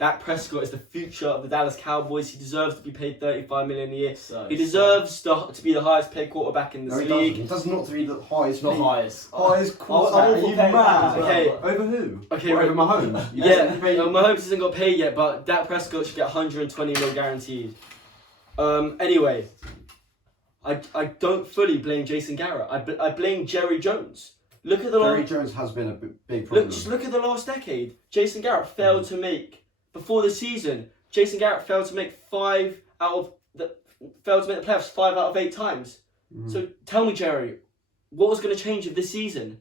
Dak Prescott is the future of the Dallas Cowboys. He deserves to be paid $35 million a year. So, he deserves to be the highest paid quarterback in this league. He does not to be the highest. Not highest. Highest quarterback. Are you mad? Okay. Over who? Okay, over Mahomes. Yeah, Mahomes hasn't got paid yet, but Dak Prescott should get $120 million guaranteed. Anyway, I don't fully blame Jason Garrett. I blame Jerry Jones. Look at the Jerry Jones has been a big problem. Look at the last decade. Jason Garrett failed to make before the season. Jason Garrett failed to make the playoffs 5 out of 8 times. So tell me, Jerry, what was going to change with this season?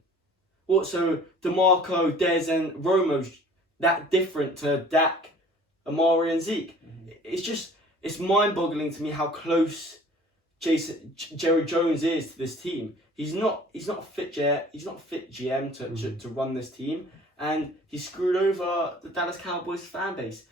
So DeMarco, Dez, and Romo's that different to Dak, Amari, and Zeke? It's mind-boggling to me how close Jerry Jones is to this team. He's not a fit GM to run this team, and he screwed over the Dallas Cowboys fan base.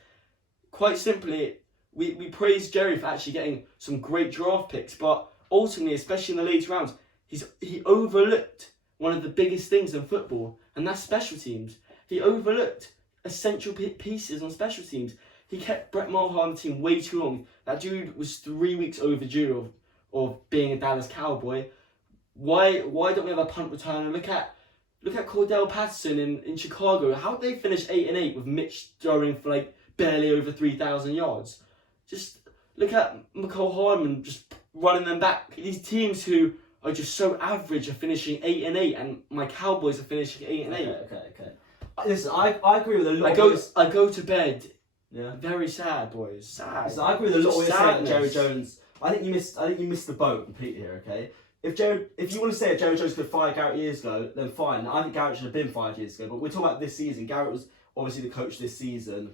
Quite simply, we praise Jerry for actually getting some great draft picks, but ultimately, especially in the later rounds, he overlooked one of the biggest things in football, and that's special teams. He overlooked essential pieces on special teams. He kept Brett Maher on the team way too long. That dude was 3 weeks overdue of being a Dallas Cowboy. Why don't we have a punt returner? Look at Cordell Patterson in Chicago. How did they finish 8-8 with Mitch throwing for like barely over 3,000 yards? Just look at McCall Hardman just running them back. These teams who are just so average are finishing 8-8, and my Cowboys are finishing 8-8. Okay. Listen, I agree with a lot. I go to bed. Yeah. Very sad, boys. Sad. Listen, I agree with a lot of what you're saying, Sadness. Jerry Jones. I think you missed the boat completely here. Okay. If you want to say that Jerry Jones could fire Garrett years ago, then fine. I think Garrett should have been fired years ago. But we're talking about this season. Garrett was obviously the coach this season.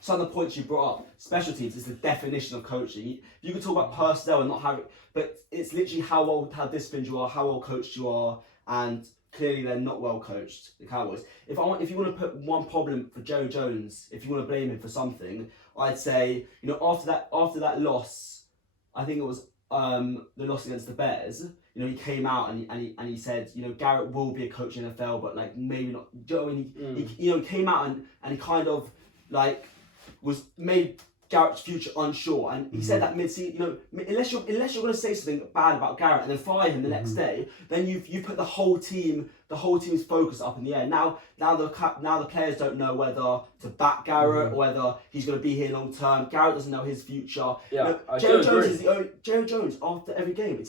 Some of the points you brought up, special teams is the definition of coaching. You can talk about personnel and not having, but it's literally how disciplined you are, how well coached you are, and clearly they're not well coached, the Cowboys. If you want to put one problem for Jerry Jones, if you want to blame him for something, I'd say, after that loss, I think it was the loss against the Bears, he came out and he said, Garrett will be a coach in the NFL, but like maybe not. Do you know what I mean? He came out and he kind of like made Garrett's future unsure, and he said that mid-season. Unless you're going to say something bad about Garrett and then fire him the next day, then you put the whole team's focus up in the air. Now the players don't know whether to back Garrett or whether he's going to be here long term. Garrett doesn't know his future. Yeah, Jerry Jones after every game,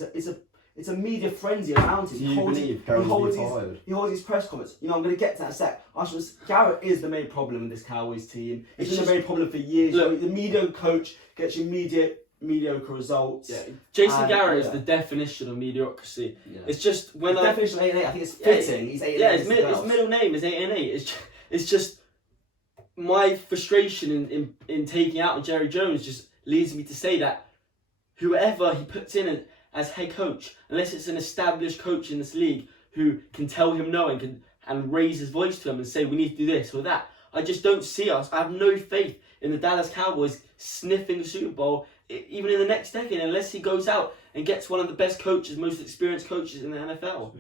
it's a media frenzy around him. He holds his press comments. I'm going to get to that in a sec. Garrett is the main problem in this Cowboys team. It's been a main problem for years. Look, the mediocre coach gets you mediocre results. Yeah, Jason Garrett is the definition of mediocrity. Yeah. It's just when the definition of 8-8. I think it's fitting. He's 8-8. Yeah, his middle name is 8-8. It's just my frustration in taking out Jerry Jones just leads me to say that whoever he puts in as head coach, unless it's an established coach in this league who can tell him no and raise his voice to him and say we need to do this or that, I just don't see us. I have no faith in the Dallas Cowboys sniffing the Super Bowl even in the next decade unless he goes out and gets one of the best coaches, most experienced coaches in the NFL.